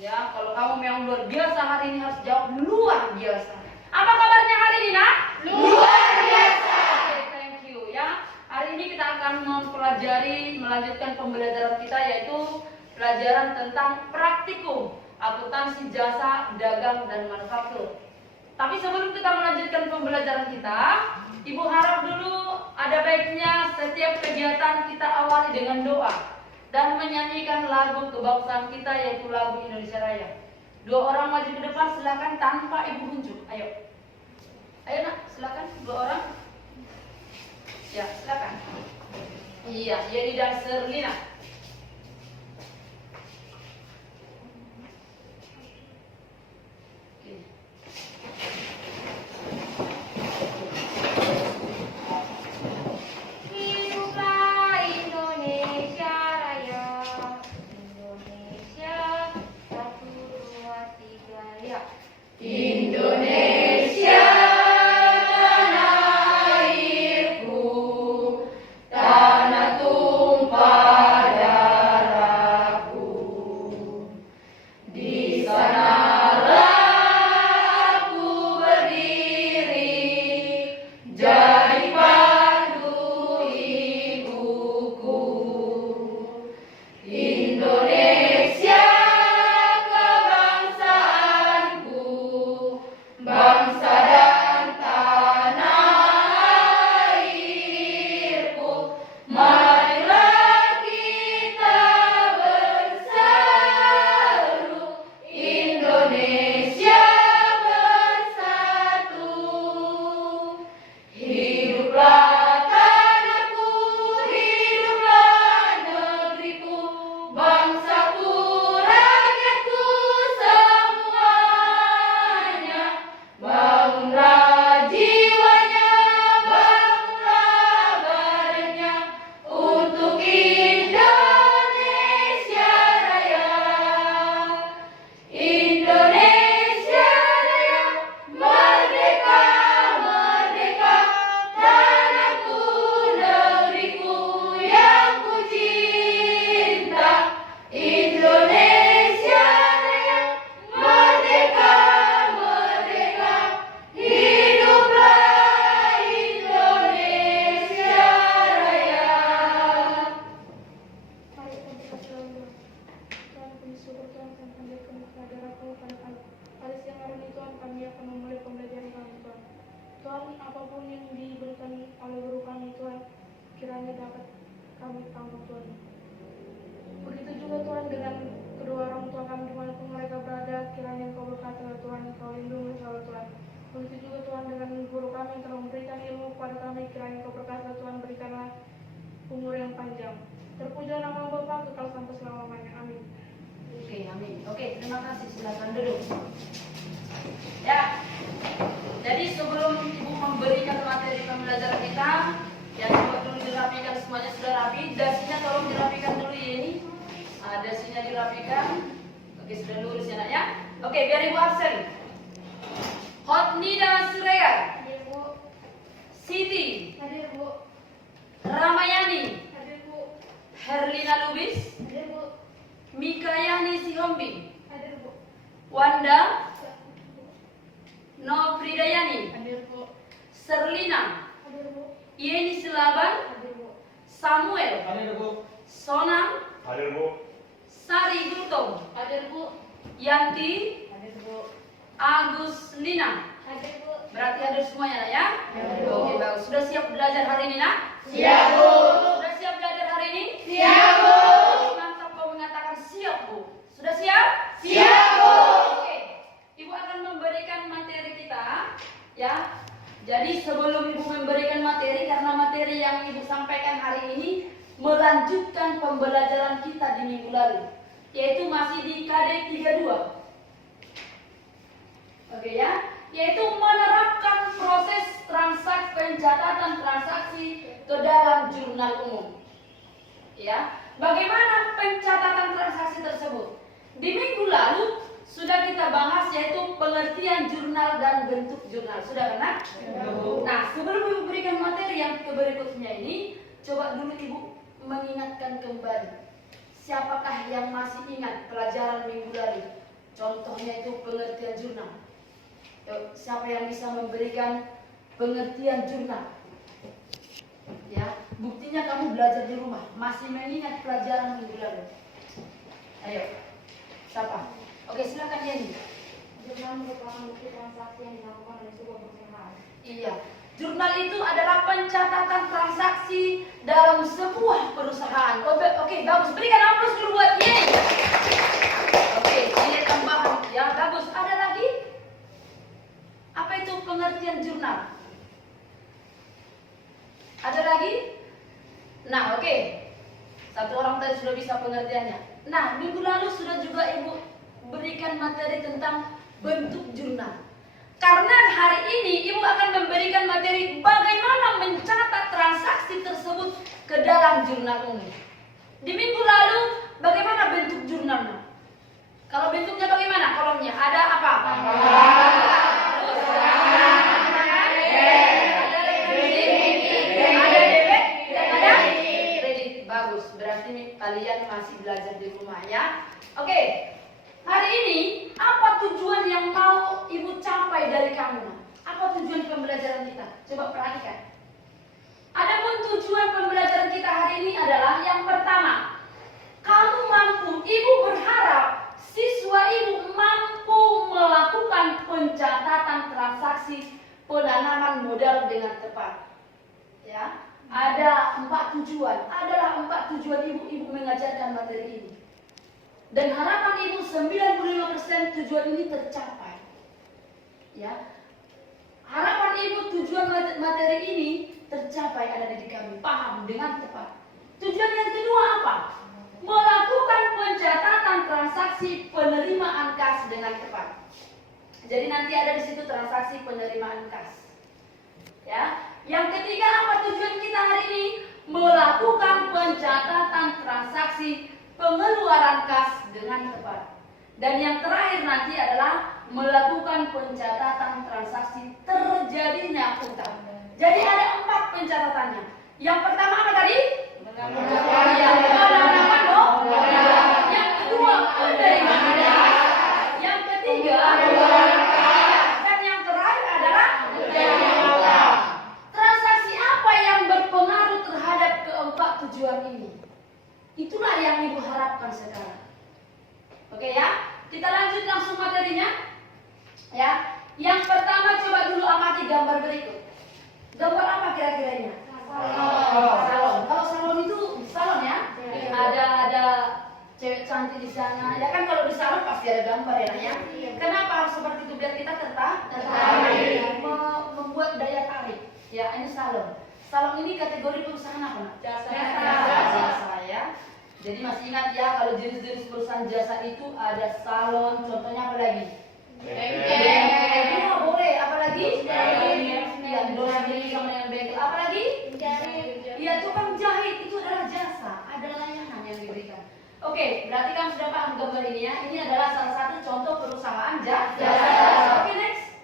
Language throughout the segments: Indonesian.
Ya, kalau kamu memang luar biasa hari ini harus jawab luar biasa. Apa kabarnya hari ini, Nak? Luar biasa. Oke, thank you ya. Hari ini kita akan melanjutkan pembelajaran kita, yaitu pelajaran tentang praktikum akuntansi jasa, dagang, dan manufaktur. Tapi sebelum kita melanjutkan pembelajaran kita, Ibu harap dulu ada baiknya setiap kegiatan kita awali dengan doa dan menyanyikan lagu kebangsaan kita, yaitu lagu Indonesia Raya. Dua orang maju ke depan, silakan tanpa Ibu unjuk. Ayo. Ayo Nak, silakan dua orang. Ya, silakan. Iya, Yeni dan Serlina. Hiduplah Indonesia Raya, Indonesia 1, 2, 3 ya. Indonesia tanah airku, tanah tumpah darahku. Di sanalah aku berdiri, jadi pandu ibuku. Indonesia kebangsaanku, bangsa dan tanah airku. Marilah kita berseru, Indonesia bersatu. Hiduplah tanahku, hiduplah negeriku, bangsaku, rakyatku semuanya. Bangunlah jiwanya, bangunlah badannya untuk Indonesia Raya. Indonesia Raya, merdeka, merdeka, tanahku, negeriku yang ku cinta. Indonesia Raya, merdeka, merdeka, hiduplah Indonesia Raya. Mari kita berdoa. Tuhan, kami syukur Tuhan akan panjatkan kehadiran-Mu pada pada siang hari ini. Tuhan, kami akan memulai pembelajaran kami, Tuhan. Tuhan, apapun yang diberikan oleh guru kami, Tuhan, kiranya dapat kami tanggung, Tuhan. Begitu juga Tuhan dengan kedua orang tua kami dimanapun mereka berada, kiranya Engkau berkati Tuhan, Engkau lindungi selalu Tuhan. Begitu juga Tuhan dengan guru kami yang telah memberikan ilmu kepada kami, kiranya Engkau berkati Tuhan, berikanlah umur yang panjang. Terpuja nama Bapa kekal sampai selama-lamanya. Amin. Oke, amin. Oke, terima kasih. Silakan duduk. Ya. Jadi sebelum Ibu memberikan materi pembelajaran kita, ya coba dulu dirapikan, semuanya sudah rapi. Dasinya tolong dirapikan dulu ya ini. Dasinya dirapikan. Oke, sudah lurus ya Nak ya. Oke, biar Ibu absen. Hotnida Surya, Hadir Bu. Siti, Hadir Bu. Ramayani, Hadir Bu. Herlina Lubis, Hadir Bu. Mikayani Sihombi, Hadir Bu. Wanda, Nofridayani, Hadir Bu. Serlina, Hadir Bu. Yeni Silaban, Hadir Bu. Samuel, Hadir Bu. Sonam, Hadir Bu. Sari Gultom, Hadir Bu. Yanti, Hadir Bu. Agus Lina. Hadir Bu. Berarti hadir semuanya Nak ya? Oke, bagus. Sudah siap belajar hari ini Nak? Siap, Bu. Sudah siap belajar hari ini? Siap, Bu. Mantap kau mengatakan siap Bu. Sudah siap? Siap, Bu. Oke, Ibu akan memberikan materi kita ya. Jadi sebelum Ibu memberikan materi, karena materi yang Ibu sampaikan hari ini melanjutkan pembelajaran kita di minggu lalu, yaitu masih di KD 32. Oke ya, yaitu menerapkan proses pencatatan transaksi ke dalam jurnal umum. Ya, bagaimana pencatatan transaksi tersebut? Di minggu lalu sudah kita bahas, yaitu pengertian jurnal dan bentuk jurnal. Sudah kan? Nah, sebelum Ibu berikan materi yang berikutnya ini, coba dulu Ibu mengingatkan kembali siapakah yang masih ingat pelajaran minggu lalu? Contohnya itu pengertian jurnal. Yuk, siapa yang bisa memberikan pengertian jurnal? Ya, buktinya kamu belajar di rumah, masih mengingat pelajaran minggu lalu. Ayo, siapa? Oke, silakan Yeni. Jurnal merupakan bukti transaksi yang dilakukan oleh sebuah perusahaan. Iya, jurnal itu adalah pencatatan transaksi dalam sebuah perusahaan. Oke, bagus. Berikan aplaus dulu buat Yeni. Oke, nilai tambahan. Ya, bagus. Ada lagi? Apa itu pengertian jurnal? Ada lagi? Nah, oke. Satu orang tadi sudah bisa pengertiannya. Nah, minggu lalu sudah juga Ibu berikan materi tentang bentuk jurnal. Karena hari ini Ibu akan memberikan materi bagaimana mencatat transaksi tersebut ke dalam jurnal umum. Di minggu lalu bagaimana bentuk jurnalnya? Kalau bentuknya bagaimana? Kolomnya ada apa? Terus ada debit dan ada kredit. Bagus. Berarti kalian masih belajar di rumah ya. Oke. Hari ini apa tujuan yang mau Ibu capai dari kamu? Apa tujuan pembelajaran kita? Coba perhatikan. Adapun tujuan pembelajaran kita hari ini adalah yang pertama, kamu mampu, Ibu berharap siswa Ibu mampu melakukan pencatatan transaksi penanaman modal dengan tepat. Ya, ada 4 tujuan. Adalah 4 tujuan Ibu mengajarkan materi ini. Dan harapan Ibu 95% tujuan ini tercapai. Ya. Harapan Ibu tujuan materi ini tercapai ada di kami. Paham dengan tepat. Tujuan yang kedua apa? Melakukan pencatatan transaksi penerimaan kas dengan tepat. Jadi nanti ada di situ transaksi penerimaan kas. Ya. Yang ketiga apa tujuan kita hari ini? Melakukan pencatatan transaksi pengeluaran kas dengan tepat. Dan yang terakhir nanti adalah melakukan pencatatan transaksi terjadinya utang. Jadi ada 4 pencatatannya. Yang pertama apa tadi? Penanaman modal. Yang kedua penerimaan. Yang ketiga dan yang terakhir adalah transaksi apa yang berpengaruh terhadap keempat tujuan ini. Itulah yang Ibu harapkan sekarang. Oke ya, kita lanjut langsung materinya. Ya, yang pertama coba dulu amati gambar berikut. Gambar apa kira-kira ini? Salon. Kalau salon itu salon ya, ada cewek cantik di sana. Ya kan kalau di salon pasti ada gambar ya, Nak, ya. Kenapa harus seperti itu? Biar kita tertarik, membuat daya tarik. Ya, ini salon. Salon ini kategori perusahaan apa, Nak? Jasa ya. Jadi masih ingat ya kalau jenis-jenis perusahaan jasa itu ada salon, contohnya apa lagi? Bengkel. Ya, boleh. Apa lagi? Iya, dosen sama yang bengkel. Apa lagi? Iya, tukang jahit itu adalah jasa, ada layanan yang diberikan. Oke, berarti kamu sudah paham gambar ini ya. Ini adalah salah satu contoh perusahaan jasa. Oke, next.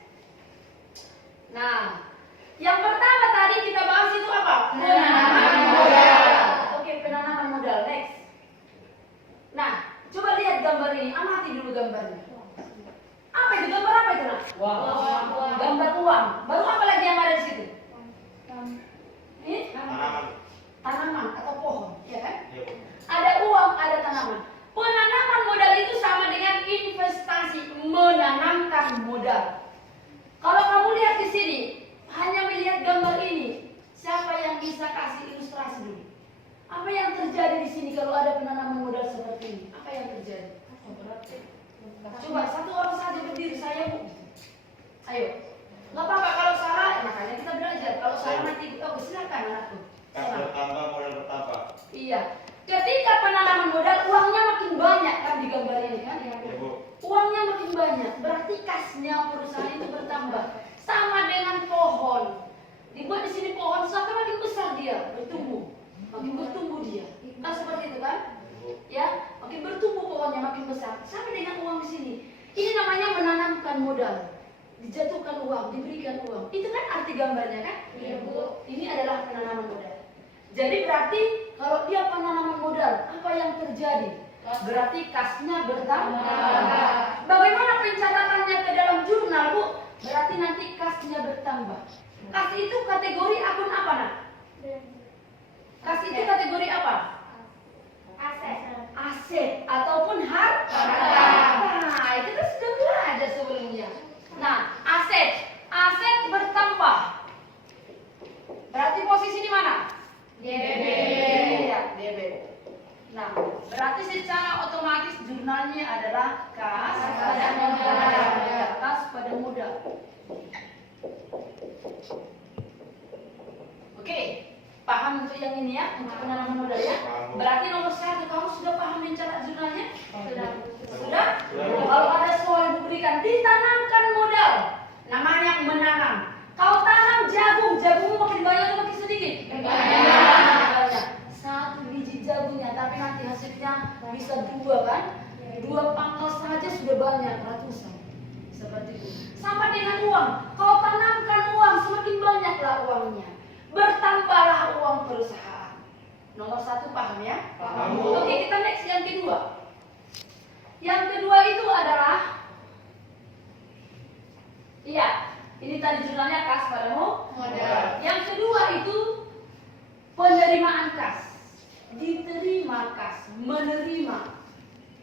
Nah, yang pertama tadi kita bahas itu apa? Penanaman modal. Oke, penanaman modal. Next. Nah, coba lihat gambar ini. Amati dulu gambarnya. Apa itu? Gambar apa itu, Nak? Gambar uang. Baru apa lagi yang ada di situ? Ini? Tanaman atau pohon, ya kan? Ada uang, ada tanaman. Penanaman modal itu sama dengan investasi, menanamkan modal. Kalau kamu lihat di sini, hanya melihat gambar ini, siapa yang bisa kasih ilustrasi dulu? Apa yang terjadi di sini kalau ada penanaman modal seperti ini? Apa yang terjadi? Coba satu orang saja berdiri, saya Bu. Ayo. Nggak apa-apa kalau salah, makanya kita belajar. Kalau salah nanti, oh silakan anakku. Kas bertambah, modal bertambah. Iya. Ketika penanaman modal, uangnya makin banyak kan di gambar ini kan? Uangnya makin banyak, berarti kasnya perusahaan itu bertambah. Sama dengan pohon. Dibuat di sini pohon, sampai makin besar dia, bertumbuh. Makin bertumbuh dia. Kan seperti itu kan? Ya, makin bertumbuh pohonnya, makin besar. Sama dengan uang di sini. Ini namanya menanamkan modal. Dijatuhkan uang, diberikan uang. Itu kan arti gambarnya kan? Iya, Bu. Ini adalah penanaman modal. Jadi berarti kalau dia penanaman modal, apa yang terjadi? Berarti kasnya bertambah. Bagaimana pencatatannya ke dalam jurnal, Bu? Berarti nanti kasnya bertambah. Kas itu kategori akun apa, Nak? Kas itu kategori apa? Aset ataupun harta. Nah, itu kan sudah belajar sebelumnya. Nah, aset bertambah. Berarti posisi di mana? Debit. Ya, debit. Nah, berarti secara otomatis jurnalnya adalah kas pada modal. Kas pada modal. Oke, paham untuk yang ini ya, untuk penanaman modal ya. Berarti nomor 1 kamu sudah paham mencatat jurnalnya? Sudah? Kalau ada soal yang diberikan, ditanamkan modal. Namanya menanam. Kau tanam jagung, jagungmu makin banyak atau makin sedikit? Banyak. 1 biji jagungnya, tapi nanti hasilnya bisa 2 kan? 2 pangkal saja sudah banyak, ratusan. Seperti itu. Sama dengan uang. Kau tanamkan uang, semakin banyaklah uangnya. Bertambahlah uang perusahaan. Nomor 1 paham ya? Paham. Oke, kita next yang kedua. Yang kedua itu adalah, iya, ini tadi jurnalnya kas pada modal. Yang kedua itu penerimaan kas. Diterima kas, menerima.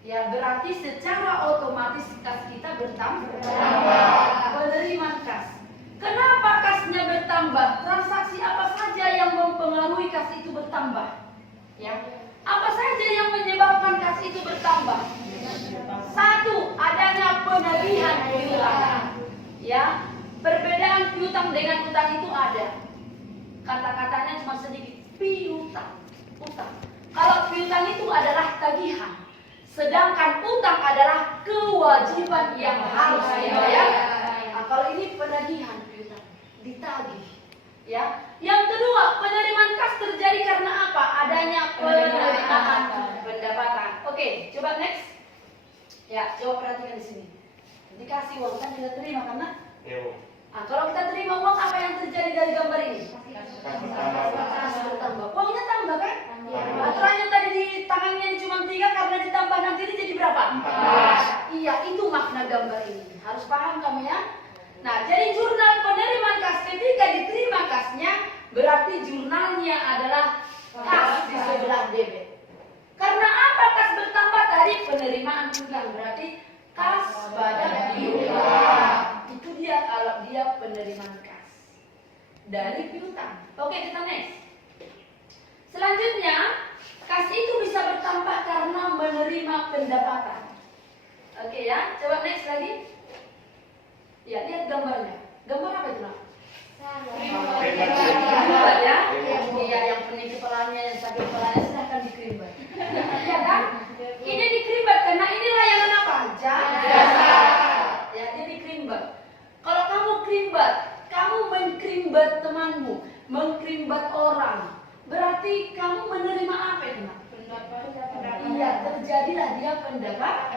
Ya, berarti secara otomatis kas kita bertambah. Penerimaan kas. Kenapa kasnya bertambah? Transaksi apa saja yang mempengaruhi kas itu bertambah? Ya. Apa saja yang menyebabkan kas itu bertambah? 1, adanya penagihan piutang. Ya, perbedaan piutang dengan utang itu ada. Kata-katanya cuma sedikit. Piutang, utang. Kalau piutang itu adalah tagihan, sedangkan utang adalah kewajiban yang harus dibayar. Nah, kalau ini penagihan piutang, ditagih. Ya. Yang kedua, penerimaan kas terjadi karena apa? Adanya penerimaan pendapatan. Oke, coba next. Ya, coba perhatikan di sini. Dikasih uang kan kita terima karena. Nah, kalau kita terima uang, apa yang terjadi dari gambar ini? Kas bertambah. Uangnya tambah kan? Aturannya tadi di tangannya ini cuma 3 karena ditambah nanti ini jadi berapa? 4. Iya, itu makna gambar ini. Harus paham kamu ya. Nah, jadi jurnal penerimaan kas ketika diterima kasnya, berarti jurnalnya adalah kas di sebelah debit. Karena apa kas bertambah tadi? Penerimaan piutang, berarti kas pada piutang. Itu dia kalau dia penerimaan kas dari piutang. Oke, kita next. Selanjutnya, kas itu bisa bertambah karena menerima pendapatan. Oke ya, coba next lagi. Ya, lihat gambarnya. Gambar apa itu, Nak? Krimbat ya? Iya, yang pening kepalanya, yang sakit kepalanya silahkan dikrimbat. Ya kan? Ini dikrimbat karena ini layanan apa? Jasa. Ya, dia dikrimbat. Kalau kamu krimbat, kamu mengkrimbat temanmu, mengkrimbat orang, berarti kamu menerima apa itu, Nak? Iya, terjadilah dia pendapatan.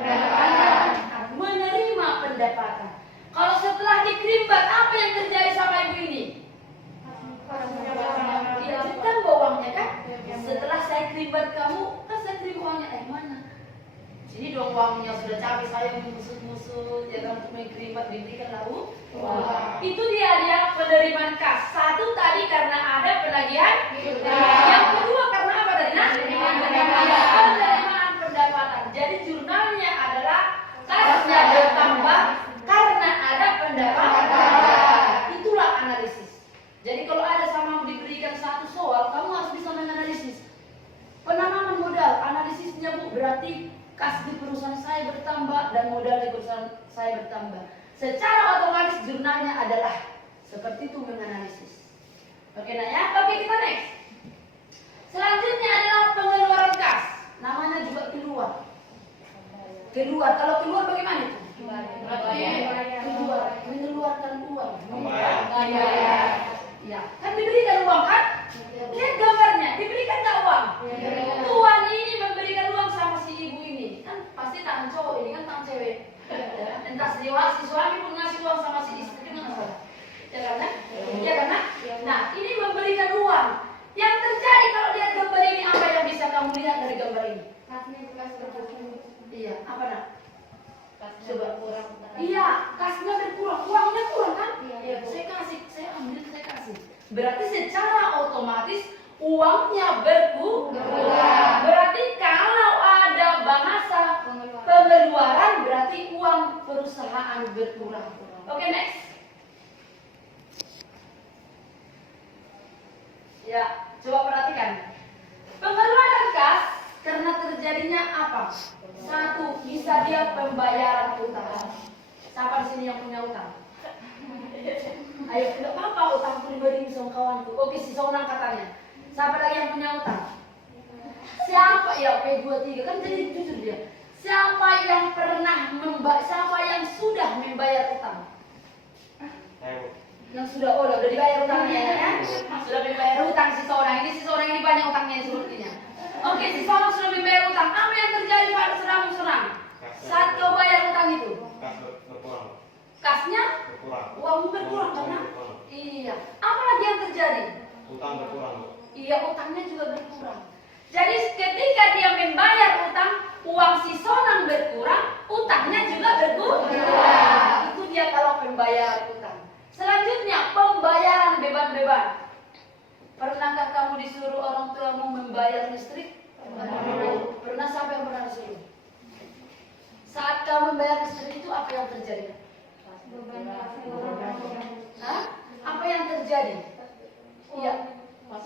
Menerima pendapatan. Kalau setelah dikrimbat, apa yang terjadi sama ibu ini? Iya, ditambah uangnya kan? Setelah saya krimbat kamu, kan saya terima uangnya. Mana? Sini dong uangnya, sudah capek saya mengusut-musut, ya kan, untuk mengkrimbat, diberikan lalu. Itu dia penerimaan kas. 1 tadi karena ada penagihan. Yang kedua karena apa tadi? Penerimaan pendapatan. Jadi jurnalnya adalah kasnya bertambah karena ada pendapatan. Itulah analisis. Jadi kalau ada sama diberikan 1 soal, kamu harus bisa menganalisis. Penanaman modal, analisisnya Bu, berarti kas di perusahaan saya bertambah dan modal di perusahaan saya bertambah. Secara otomatis jurnalnya adalah seperti itu menganalisis. Oke, nah ya. Oke, kita next. Selanjutnya adalah pengeluaran kas. Namanya juga keluar. Keluar. Kalau keluar bagaimana itu? Keluar. Mengeluarkan uang. Ya. Kan diberikan uang kan? Lihat gambarnya. Diberikan nggak uang? Tuan ini memberikan uang sama si ibu ini. Kan pasti tangan cowok ini kan tangan cewek. Entah si suami pun ngasih uang sama si istri kan salah. Ya kan? Ya kan? Nah, ini memberikan uang. Yang terjadi kalau kamu lihat dari gambar ini? Kasnya bekas berkurang. Iya, apa nak? Kasnya Coba. berkurang. Iya, kasnya berkurang, uangnya kurang kan? Iya. Saya kasih, saya ambil, saya kasih. Berarti secara otomatis uangnya berkurang. Berarti kalau ada bahasa pengeluaran berarti uang perusahaan berkurang. Oke, next. Ya, coba perhatikan. Pengeluaran kas karena terjadinya apa? Satu, bisa dia pembayaran utang. Siapa di sini yang punya utang? Ayo, tidak apa-apa utang pribadi sama kawanku. Oke, si Sonang katanya. Siapa lagi yang punya utang? Siapa? Ya, P23 kan jadi jujur dia. Siapa yang pernah siapa yang sudah membayar utang? Ayo. Yang sudah, oh udah dibayar utangnya ya? Sudah membayar utang si seorang ini banyak utangnya sepertinya. Oke, si seorang sudah membayar utang. Apa yang terjadi pada serang-serang? Saat kau bayar utang itu, Kas berkurang. kasnya Berkurang. uangmu berkurang karena iya. Apa lagi yang terjadi? Utang berkurang. Iya, utangnya juga berkurang. Jadi ketika dia membayar utang, uang si sonang berkurang, utangnya juga berkurang. Itu dia kalau pembayaran utang. Selanjutnya pembayaran beban-beban. Pernahkah kamu disuruh orang tuamu membayar listrik? Pernah, siapa yang pernah disuruh? Saat kamu membayar listrik itu apa yang terjadi? Hah? Apa yang terjadi? Iya,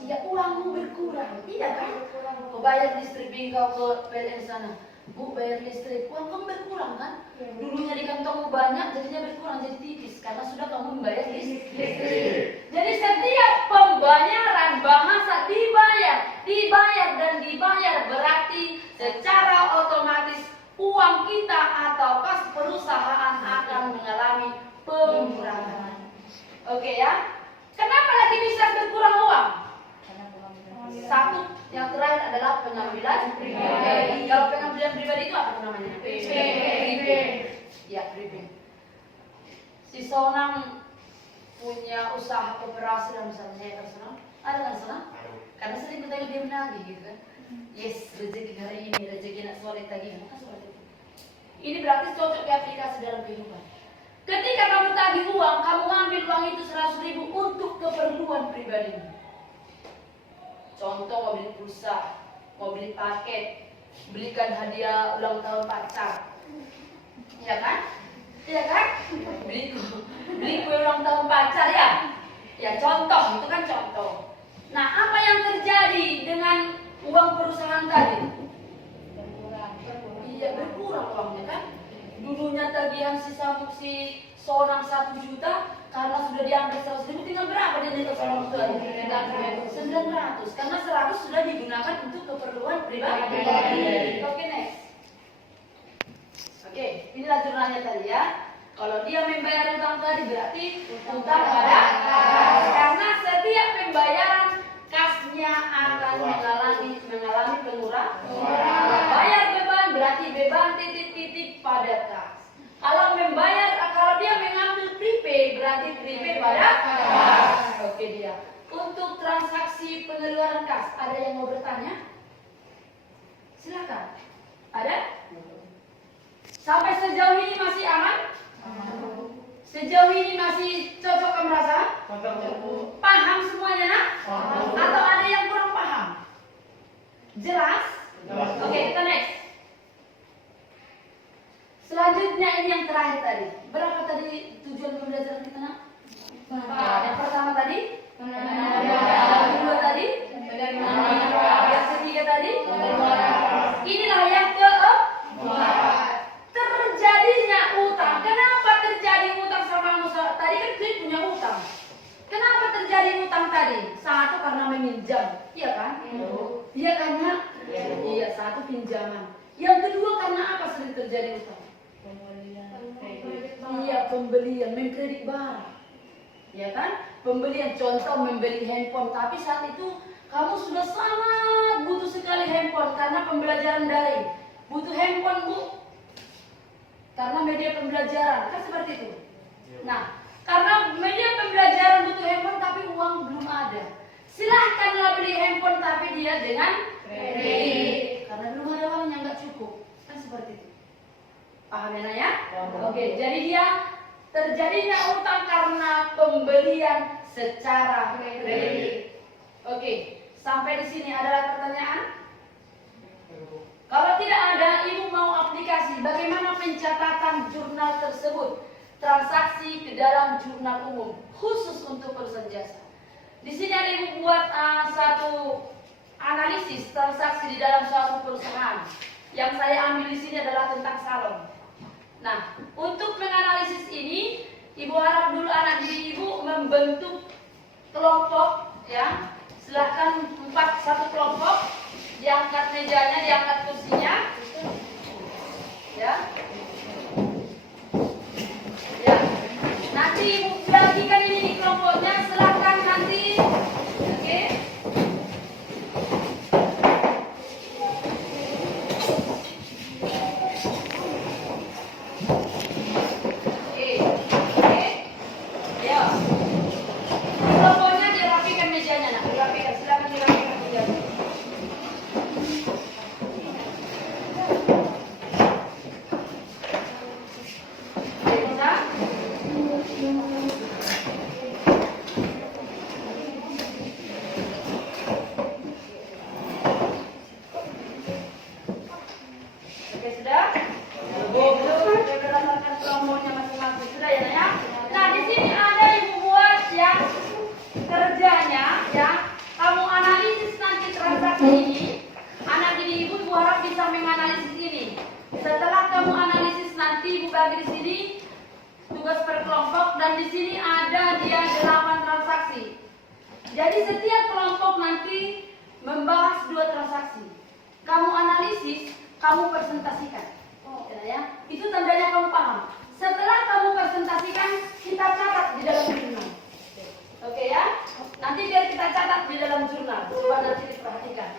iya uangmu berkurang, iya kan? Kau bayar listrik, kau ke PLN sana, Bu bayar listrik, uang kamu berkurang kan? Dulunya di kantongmu banyak, jadinya berkurang jadi tipis karena sudah kamu membayar listrik. Jadi setiap pembayaran bahasa dibayar dan dibayar berarti secara otomatis uang kita atau kas perusahaan akan mengalami pengurangan. Oke ya? Kenapa lagi bisa berkurang uang? Satu, yang terakhir adalah pengambilan pribadi. Kalau pengambilan pribadi itu apa namanya? Prepaid. Ya, prepaid. Si Sonang punya usaha koperasi dan misalnya saya personal. Ada kan Sonang? Karena sering bertanya dia menagih gitu kan. Yes, rezeki hari ini, rezeki nak soleh tadi. Ini berarti cocok diaplikasi dalam kehidupan. Ketika kamu tagih uang, kamu ambil uang itu 100.000 untuk keperluan pribadimu. Contoh mau beli pulsa, mau beli paket, belikan hadiah ulang tahun pacar, ya kan? Iya kan? Beli kue ulang tahun pacar ya? Ya contoh, itu kan contoh. Nah apa yang terjadi dengan uang perusahaan tadi? Iya berkurang uangnya kan? Dulunya tagihan si Sonang 1 juta, karena sudah diambil 100.000, tinggal berapa dia nyetor sama orang tua? 900, karena 100 sudah digunakan untuk keperluan pribadi. Oke, next. Oke, inilah jurnalnya tadi ya. Kalau dia membayar utang tadi berarti utang pada kas. Karena setiap pembayaran kasnya akan mengalami pengurangan. Bayar beban berarti beban titik-titik pada kas. Kalau dia mengambil prepaid berarti prepaid pada kas. Oke dia. Untuk transaksi pengeluaran kas, ada yang mau bertanya? Silakan. Ada? Sampai sejauh ini masih aman? Sejauh ini masih cocok kamu rasa? Paham semuanya nak? Atau ada yang kurang paham? Jelas? Oke, kita next. Selanjutnya ini yang terakhir tadi. Berapa tadi tujuan pembelajaran kita nak? Yang pertama tadi? Yang kedua tadi? Yang ketiga tadi? Inilah yang keempat. Terjadinya utang. Kenapa terjadi utang sama Musa? Tadi kan dia punya utang. Kenapa terjadi utang tadi? Satu karena meminjam, iya kan? Iya karena iya satu pinjaman. Yang kedua karena apa sering terjadi utang? Iya pembelian, mengkredit barang. Ya kan? Pembelian, contoh membeli handphone, tapi saat itu kamu sudah sangat butuh sekali handphone karena pembelajaran daring. Butuh handphone bu, karena media pembelajaran, kan seperti itu. Nah, karena media pembelajaran butuh handphone tapi uang belum ada. Silahkanlah beli handphone tapi dia dengan Kredit. Karena belum ada uangnya nggak cukup. Kan seperti itu. Paham ya, Nak, ya? Oke, jadi dia terjadinya utang karena pembelian secara kredit. Oke, sampai di sini ada pertanyaan? Kalau tidak ada, Ibu mau aplikasi bagaimana pencatatan jurnal tersebut, transaksi ke dalam jurnal umum khusus untuk perusahaan jasa. Di sini ada Ibu buat satu analisis transaksi di dalam suatu perusahaan. Yang saya ambil di sini adalah tentang salon. Nah, untuk menganalisis ini, Ibu harap dulu anak didik Ibu membentuk kelompok, ya. Silahkan satu kelompok, diangkat mejanya, diangkat kursinya, ya. Ya. Nanti Ibu bagikan ini di kelompoknya, silahkan nanti, oke. Kelompoknya dirapikan mejanya, nak. Dirapikan, silakan dirapikan mejanya. Oke, bisa? Oke, sudah? Sudah berdasarkan kelompoknya masing-masing. Sudah ya, nak, ya? Nah, di sini ada Ibu buat yang kerjanya, ya. Kamu analisis nanti transaksi ini. Anak didik Ibu, Ibu harap bisa menganalisis ini. Setelah kamu analisis nanti Ibu bagi di sini tugas per kelompok, dan di sini ada dia 8 transaksi. Jadi setiap kelompok nanti membahas 2 transaksi. Kamu analisis, kamu presentasikan. Ya, itu tandanya kamu paham. Setelah kamu presentasikan, kita catat di dalam jurnal. Oke ya? Nanti biar kita catat di dalam jurnal. Coba nanti diperhatikan.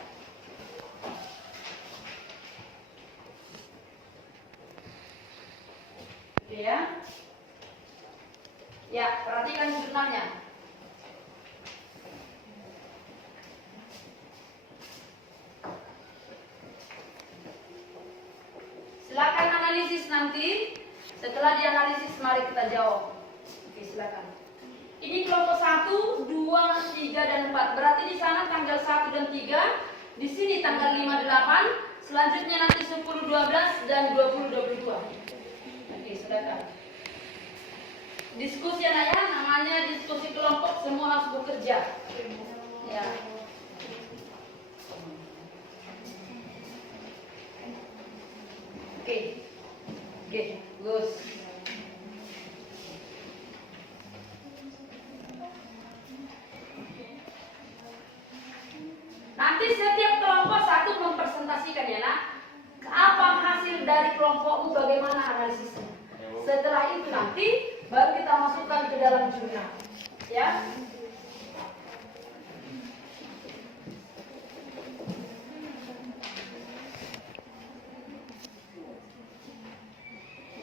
Oke ya? Ya, perhatikan jurnalnya. Silakan analisis nanti. Setelah dianalisis, mari kita jawab. Oke, silakan. Ini kelompok 1, 2, 3, dan 4. Berarti di sana tanggal 1 dan 3. Di sini tanggal 5, 8. Selanjutnya nanti 10, 12, dan 20, 22. Oke, silakan. Diskusi anak ya, namanya diskusi kelompok, semua harus bekerja. Ya. Oke, bagus. Nanti setiap kelompok satu mempresentasikan ya, nak. Apa hasil dari kelompokmu, bagaimana analisisnya. Setelah itu nanti baru kita masukkan ke dalam jurnal. Ya.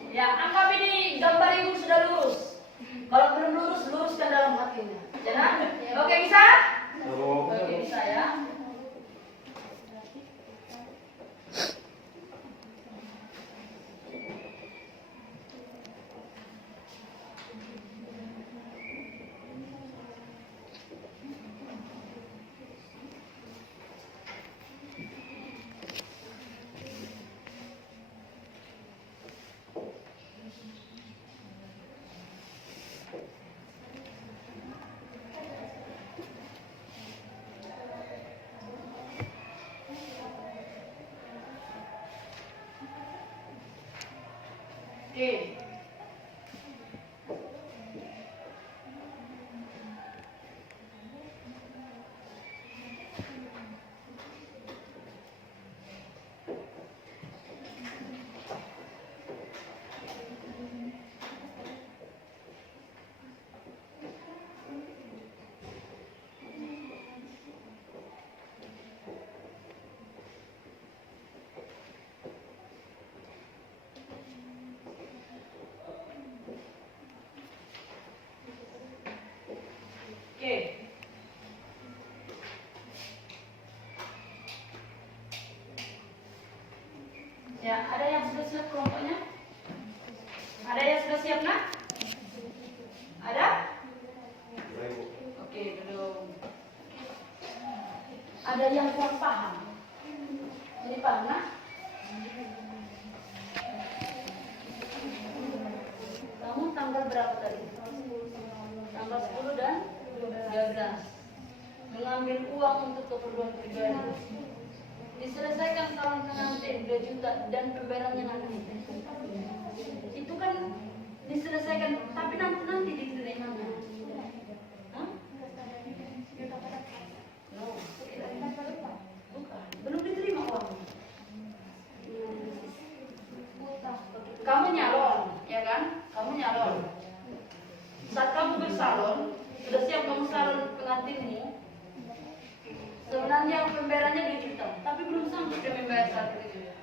Ya, anggap ini gambar Ibu sudah lurus. Kalau belum lurus, luruskan dalam hatinya. Ya, nak? Oke, bisa? Oke, bisa ya. Oke. kelompoknya? Ada yang sudah siap kelompoknya? Ada yang sudah siap nak? Ada? Sudah Ibu. Oke, belum. Ada yang kurang paham? Jadi paham nak? Kamu tanggal berapa tadi? Tanggal 10 dan 13. Mengambil uang untuk keperluan pribadi. Diselesaikan salon pengantin 2 juta dan pembayarannya nanti. Itu kan diselesaikan, tapi nanti diterimanya. Hah? No. Bukan. Belum diterima uangnya. Kamu nyalon, ya kan? Kamu nyalon. Saat kamu bersalon, sudah siap kamu salon pengantinmu. Sebenarnya pembayarannya 2 juta, tapi belum sanggup dia membayar saat itu.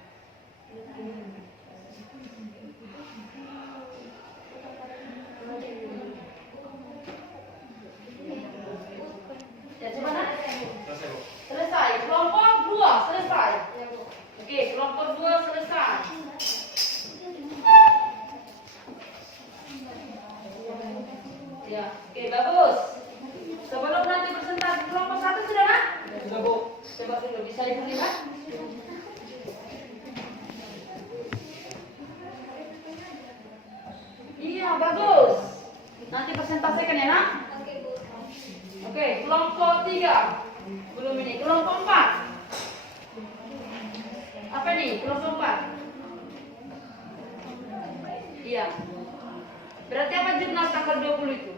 Ya, coba nak. Selesai Bu. Selesai. Kelompok 2 selesai. Oke, kelompok 2 selesai. Ya, oke bagus. Sebelum nanti presentasi kelompok 1 sudah nak? Sudah Bu. Coba dulu bisa ibu lihat. Iya bagus. Nanti presentasikan ya nak. Oke, Bu. Oke, kelompok 3. Belum ini, kelompok 4. Apa nih, kelompok 4? Iya. Berarti apa jurnal tanggal 20 itu?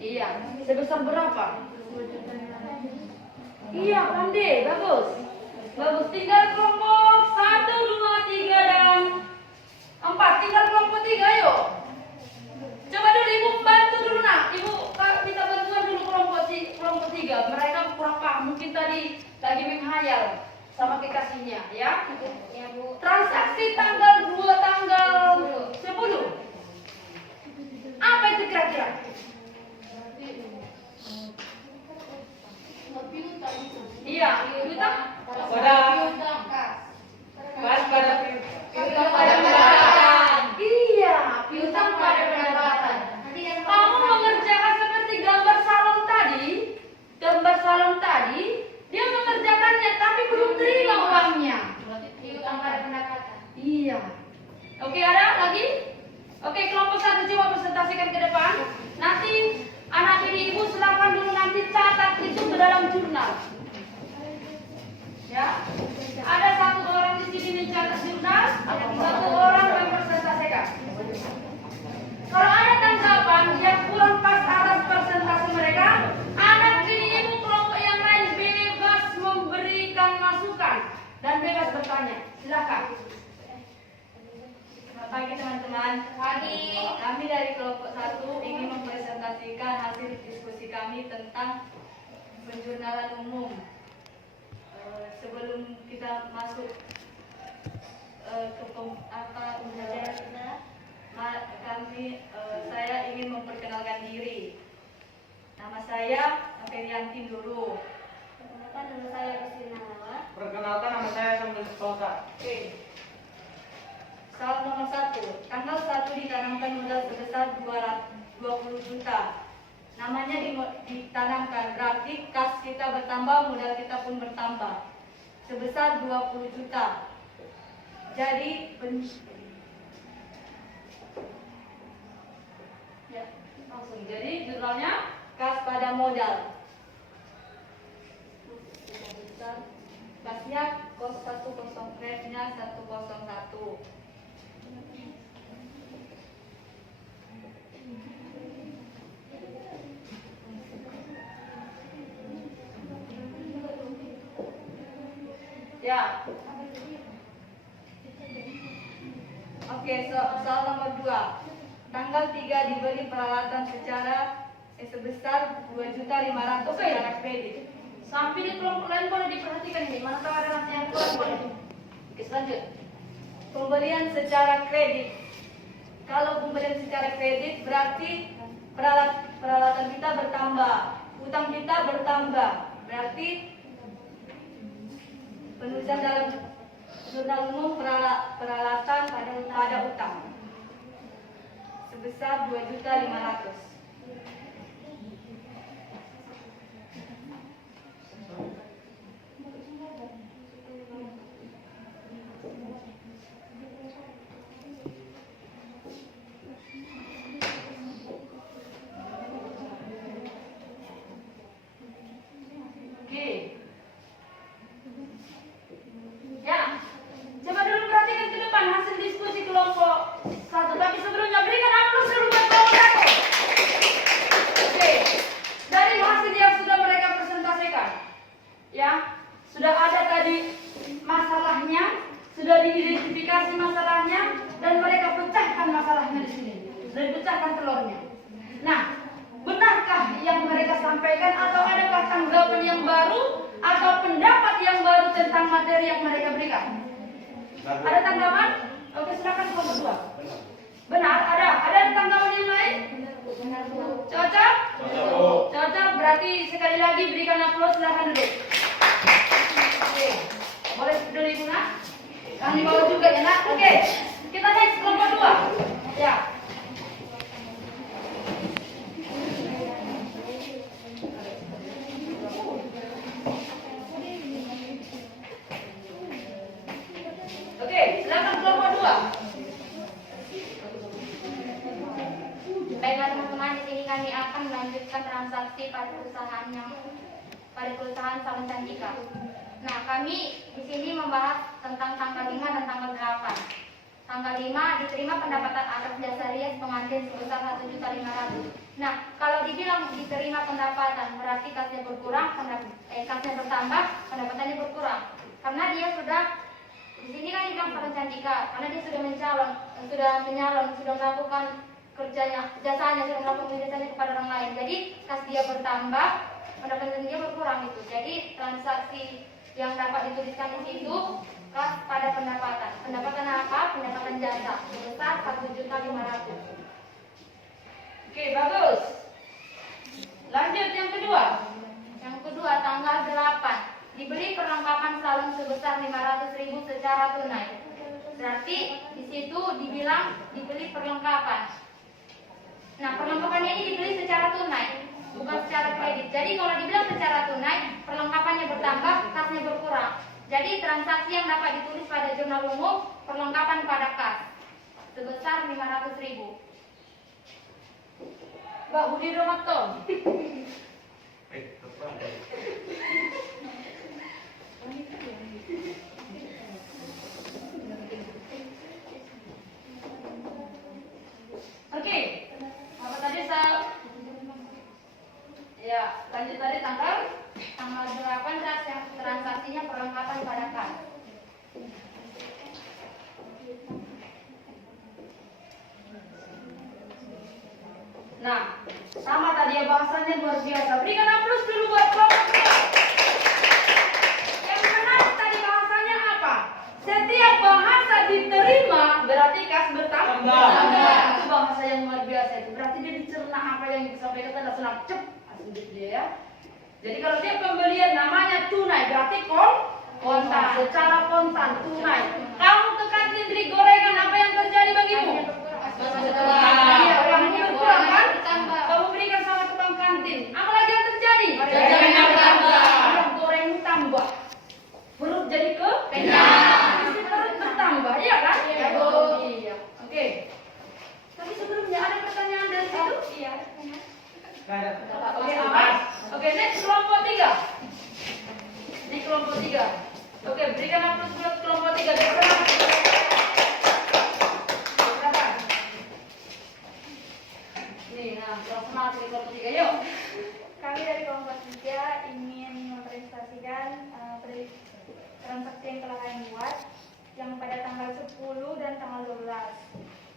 Iya. Sebesar berapa? Iya, pandai, bagus. Bagus, tinggal kelompok 1, 2, 3, dan 4. Tinggal kelompok 3, ayo. Coba dulu ibu bantu dulu nak. Ibu minta bantuan dulu kelompok 3. Mereka kurang paham. Mungkin tadi lagi menghayal sama kekasihnya, ya. Ya, Bu. Transaksi tanggal 2 tanggal 10. Apa itu kira-kira? Iya, piutang Pada pada pendapatan. Iya, piutang pada pendapatan. Kamu mengerjakan seperti gambar salon tadi, dia mengerjakannya tapi belum terima uangnya. Piutang pada pendapatan. Iya. Oke, ada lagi? Oke, kelompok 1 coba presentasikan ke depan. Nanti anak ini ibu silakan dulu nanti catat itu ke dalam jurnal. Ya. Ada 1 orang di sini mencatat jurnal, 1 orang mempresentasikan. Kalau ada tanggapan yang kurang pas atas presentasi mereka, anak ini ibu kelompok yang lain bebas memberikan masukan dan bebas bertanya. Silakan. Selamat pagi teman-teman. Pagi. Kami dari kelompok 1 ingin mempresentasikan hasil diskusi kami tentang penjurnalan umum. Sebelum kita masuk ke pembelajaran kita, saya ingin memperkenalkan diri. Nama saya Ferianti dulu. Perkenalkan, nama saya Rusina. Perkenalkan nama saya Sambil Sosa. Oke. Soal nomor 1. Tanggal 1 ditanamkan modal sebesar 20 juta. Namanya ditanamkan, berarti kas kita bertambah, modal kita pun bertambah. Sebesar 20 juta. Jadi ya, langsung. Jadi jurnalnya kas pada modal. Kasnya kos 100, rate-nya 101. Ya. Oke, soal nomor 2. Tanggal 3 diberi peralatan sebesar 2.500.000 secara kredit. Sampai di kelompok lain boleh diperhatikan ini. Mana tahu ada nanti yang keluar boleh. Oke, selanjut. Pembelian secara kredit. Kalau pembelian secara kredit berarti peralatan kita bertambah, utang kita bertambah. Berarti penulisan dalam jurnal umum peralatan pada utang sebesar 2.500.000. Oke. Ya, coba dulu perhatikan ke depan hasil diskusi kelompok 1. Tapi sebelumnya berikan aplaus dulu buat kelompok 1. Oke, dari hasil yang sudah mereka presentasikan, ya, sudah ada tadi masalahnya, sudah diidentifikasi masalahnya, dan mereka pecahkan masalahnya di sini, dan pecahkan telurnya. Nah, benarkah yang mereka sampaikan atau adakah tanggapan yang baru atau pendapat yang baru tentang materi yang mereka berikan? Ada tanggapan? Oke, silakan kelompok 2. Benar, ada tanggapan yang lain? Cocok? Cocok, berarti sekali lagi berikan aplaus, silakan duduk. Oke, boleh duduk Ibu Nak? Yang di bawah juga ya Nak? Oke, kita next kelompok 2. Ya. Oke, silakan kelompok 2. Baiklah teman-teman, di sini kami akan melanjutkan transaksi pada perusahaan Salon Cantika. Nah, kami di sini membahas tentang tanggal 5 dan tanggal 8. Tanggal 5 diterima pendapatan atas jasa rias pengantin sebesar 1.500.000. Nah, kalau dibilang diterima pendapatan berarti kasnya berkurang, kasnya bertambah, pendapatannya berkurang. Karena dia sudah di sini kan dibilang Salon Cantika, karena dia sudah menyalon, sudah melakukan kerjanya, jasanya, sudah melakukan jasanya kepada orang lain. Jadi kas dia bertambah, pendapatan dia berkurang itu. Jadi transaksi yang dapat dituliskan di situ kas pada pendapatan. Pendapatan apa? Pendapatan jasa sebesar 1.500.000. Oke, bagus. Lanjut yang kedua. Yang kedua tanggal 8 dibeli perlengkapan salon sebesar 500.000 secara tunai. Berarti di situ dibilang dibeli perlengkapan. Nah, perlengkapannya ini dibeli secara tunai, bukan secara kredit. Jadi kalau dibilang secara tunai, perlengkapannya bertambah, kasnya berkurang. Jadi transaksi yang dapat ditulis pada jurnal umum perlengkapan pada kas sebesar 500.000. Mbak Budi Romaton. Oke, apa tadi ya, lanjut tadi tanggal 8 transaksinya perlengkapan pada kas. Nah, sama tadi ya, bahasanya luar biasa. Berikan aplaus dulu buat kelompok 2. Yang menarik tadi bahasanya apa? Setiap bahasa diterima berarti kas bertambah. Itu bahasa yang luar biasa itu. Berarti dia dicerna apa yang disampaikan dan langsung cep, asli dia ya. Jadi kalau dia pembelian namanya tunai berarti kontan, secara kontan tunai. Kamu ke kantin beli gorengan, apa yang terjadi bagimu? Iya, uangnya berkurang kan? Kamu berikan sama tukang kantin, apa lagi yang terjadi? Jajannya bertambah. Goreng tambah. Perut jadi kenyang. Isi perut bertambah, iya kan? Iya. Oke. Tapi sebelumnya ada pertanyaan dari situ? Iya. Oke, aman. Oke, next kelompok 3. Ini kelompok 3. Oke, berikan aplaus buat kelompok 3 dari sana. Silakan. Nih, nah, semangat di kelompok 3, yuk. Kami dari kelompok 3 ingin mempresentasikan transaksi yang telah kami buat yang pada tanggal 10 dan tanggal 12.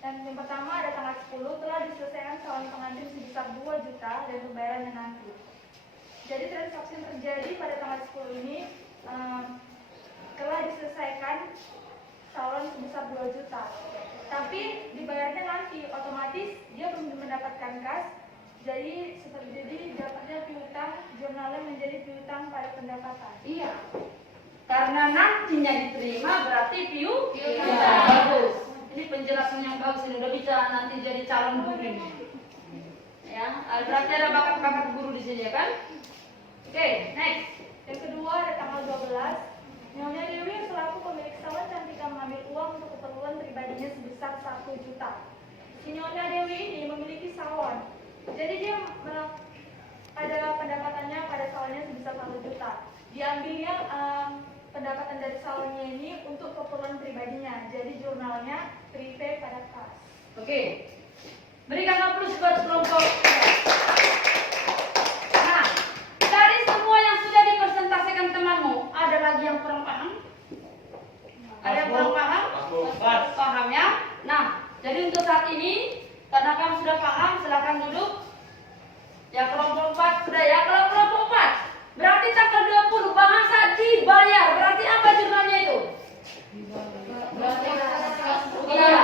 Dan yang pertama ada tanggal 10 telah diselesaikan salon pengantin sebesar 2 juta dan pembayarannya nanti. Jadi transaksi yang terjadi pada tanggal 10 ini telah diselesaikan salon sebesar 2 juta. Tapi dibayarnya nanti, otomatis dia belum mendapatkan kas. Jadi dapatnya piutang, jurnalnya menjadi piutang pada pendapatan. Iya. Karena nantinya diterima berarti piu. Pintar. Bagus. Ini penjelasan yang bagus ini udah bisa nanti jadi calon guru ini. Ya, berarti ada bakat-bakat guru di sini ya kan? Oke, next. Yang kedua ada tanggal 12. Nyonya Dewi selaku pemilik salon cantika mengambil uang untuk keperluan pribadinya sebesar 1 juta. Si Nyonya Dewi ini memiliki salon. Jadi dia ada pendapatannya pada salonnya sebesar 1 juta. Diambilnya pendapatan dari salonnya ini untuk keperluan pribadinya. Jadi jurnalnya prepay pada kas. Oke. Berikan aplaus buat kelompok. Nah, dari semua yang sudah dipresentasikan temanmu, ada lagi yang kurang paham? Ada yang kurang paham? Paham ya? Nah, jadi untuk saat ini, karena kamu sudah paham, silakan duduk. Ya, kelompok 4 sudah ya. Kalau kelompok 4, berarti tanggal 20 bahasa dibayar. Berarti apa jurnalnya itu? Iya.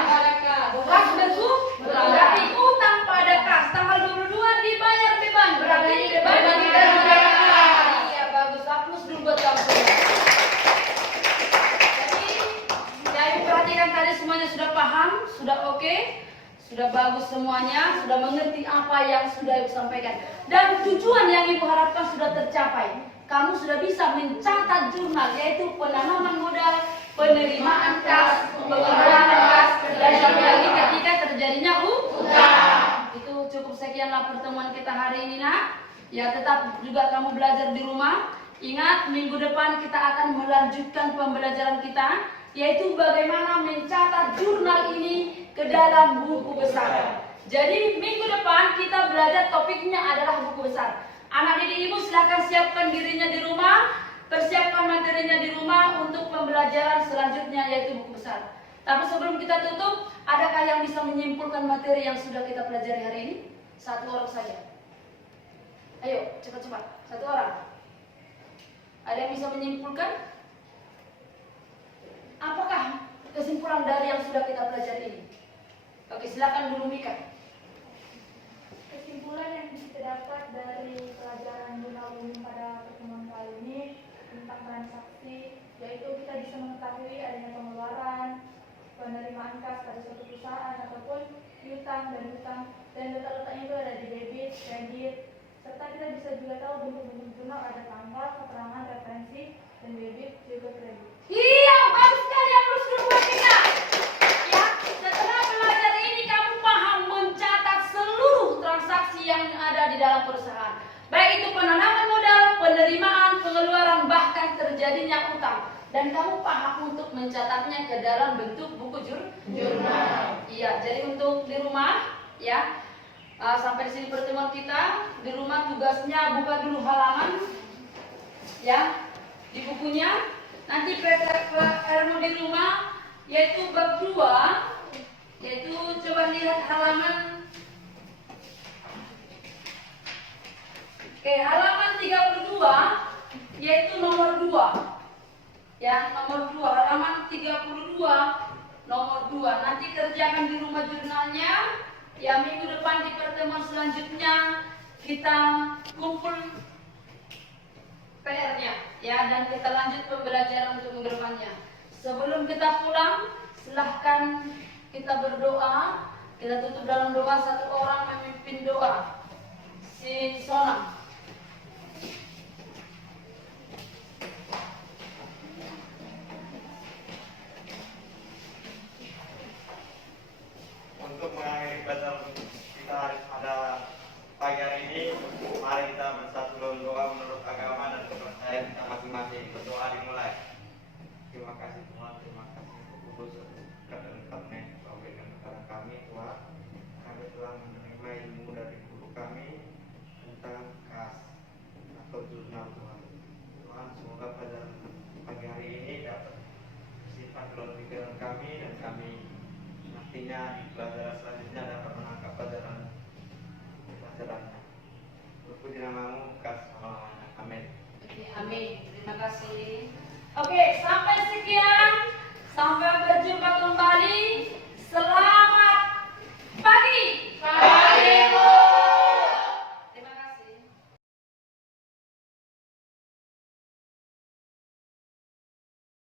Kas bentuk berarti utang pada kas. Tanggal 22 dibayar beban. Berarti beban kita dibayar. Iya, bagus. Aplaus dulu buat kamu semua. Jadi, Ibu perhatikan tadi semuanya sudah paham, sudah oke, sudah bagus semuanya, sudah mengerti apa yang sudah Ibu sampaikan. Dan tujuan yang Ibu harapkan sudah tercapai. Kamu sudah bisa mencatat jurnal, yaitu penanaman modal, penerimaan kas, pengeluaran kas, dan satu lagi ketika terjadinya utang. Itu cukup, sekianlah pertemuan kita hari ini nak. Ya, tetap juga kamu belajar di rumah. Ingat, minggu depan kita akan melanjutkan pembelajaran kita, yaitu bagaimana mencatat jurnal ini ke dalam buku besar. Jadi minggu depan kita belajar topiknya adalah buku besar. Anak didik ibu silahkan siapkan dirinya di rumah, persiapkan materinya di rumah untuk pembelajaran selanjutnya yaitu buku besar. Tapi sebelum kita tutup, adakah yang bisa menyimpulkan materi yang sudah kita pelajari hari ini? Satu orang saja. Ayo, cepat-cepat. Satu orang. Ada yang bisa menyimpulkan? Apakah kesimpulan dari yang sudah kita pelajari ini? Oke, silakan dulu Mika. Kesimpulan yang bisa dapat dari pelajaran jurnal umum pada pertemuan kali ini tentang transaksi, yaitu kita bisa mengetahui adanya pengeluaran, penerimaan kas pada suatu perusahaan ataupun piutang dan hutang, dan letak-letaknya itu ada di debit, kredit, serta kita bisa juga tahu bentuk-bentuk jurnal ada tanggal, keterangan, referensi, dan debit juga kredit. Iya, bagus sekali yang terus buat kita. Ya, setelah belajar ini kamu paham mencatat seluruh transaksi yang ada di dalam perusahaan. Baik itu penanaman modal, penerimaan, pengeluaran, bahkan terjadinya utang. Dan kamu paham untuk mencatatnya ke dalam bentuk buku jurnal. Iya, jadi untuk di rumah, ya, sampai di sini pertemuan kita. Di rumah tugasnya buka dulu halaman, ya, di bukunya. Nanti PR-mu di rumah yaitu bab 2, yaitu coba lihat halaman halaman 32 yaitu nomor 2. Ya, nomor 2, halaman 32 nomor 2. Nanti kerjakan di rumah jurnalnya. Ya, minggu depan di pertemuan selanjutnya kita kumpul PR-nya, ya, dan kita lanjut pembelajaran untuk minggu depannya. Sebelum kita pulang, silahkan kita berdoa. Kita tutup dalam doa, satu orang memimpin doa. Si Sona. Untuk mengakhiri pelajaran kita pada pagi hari ini, mari kita bersatu dalam doa menurut agama dan kepercayaan kita masing-masing. Berdoa dimulai. Terima kasih Tuhan, terima kasih untuk kudus dan lengkapnya Kau berikan kepada kami Tuhan. Kami telah menerima ilmu dari guru kami tentang kas atau jurnal Tuhan. Tuhan, semoga pelajaran pagi hari ini dapat bersifat dalam pikiran kami dan kami nantinya di pelajaran selanjutnya dapat menangkap pelajarannya. Berpuji namamu, kasih selamanya. Amin. Amin. Terima kasih. Oke, sampai sekian. Sampai berjumpa kembali. Selamat